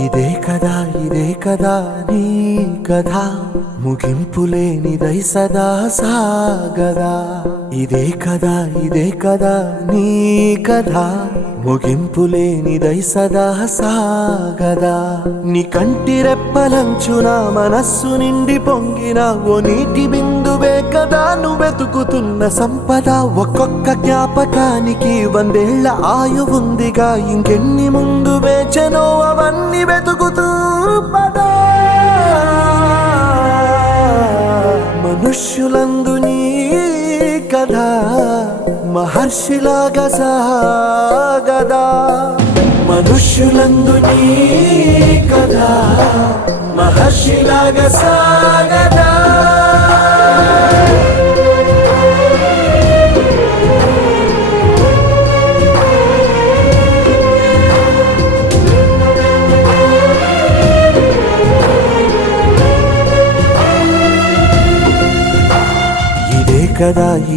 ఇదే కదా నీ కథ ముగింపులేనిదై సదా సాగదా. ఇదే కదా నీ కథ ముగింపులేనిదై సదా సాగదా. నీ కంటి రెప్పలంచున మనస్సు నిండి పొంగిన ఓ నీటి బిందువే కదా నువ్వెతుకుతున్న సంపద. ఒక్కొక్క జ్ఞాపకానికి 100 ఏళ్ల ఆయువుందిగా, ఇంకెన్ని ముందు వేచనో అవన్నీ వెతుకుతూ పదా. మనుష్యులందు నీ కథ మహర్షిలాగా సాగదా. మనుష్యులందు నీ కథ మహర్షిలాగా సాగదా.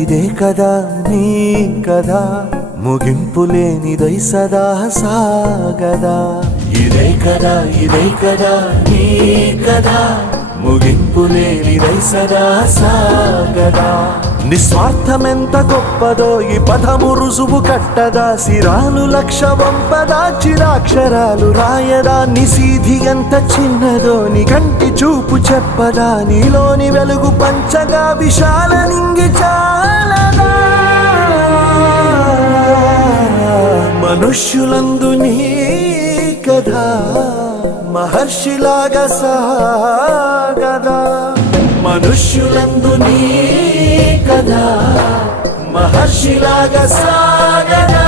ఇదే కదా నీ కథ ముగింపులేనిదై సదా సాగదా. ఇదే కదా నీ కథ ముగింపులేనిదై సదా సాగదా. నిస్వార్థమెంత గొప్పదో ఈ పదము రుజువు కట్టదా. సిరాలు లక్ష వంపదా, చిరాక్షరాలు రాయదా. నిశీధి ఎంత చిన్నదో నీ కంటి చూపు చెప్పదా. నీలోని వెలుగు పంచగా విశాల నింగి చాలదా. మనుష్యులందు నీ కథ మహర్షిలాగా సాగదా. మనుష్యులందు నీ కథ మహర్షిలాగా సాగదా.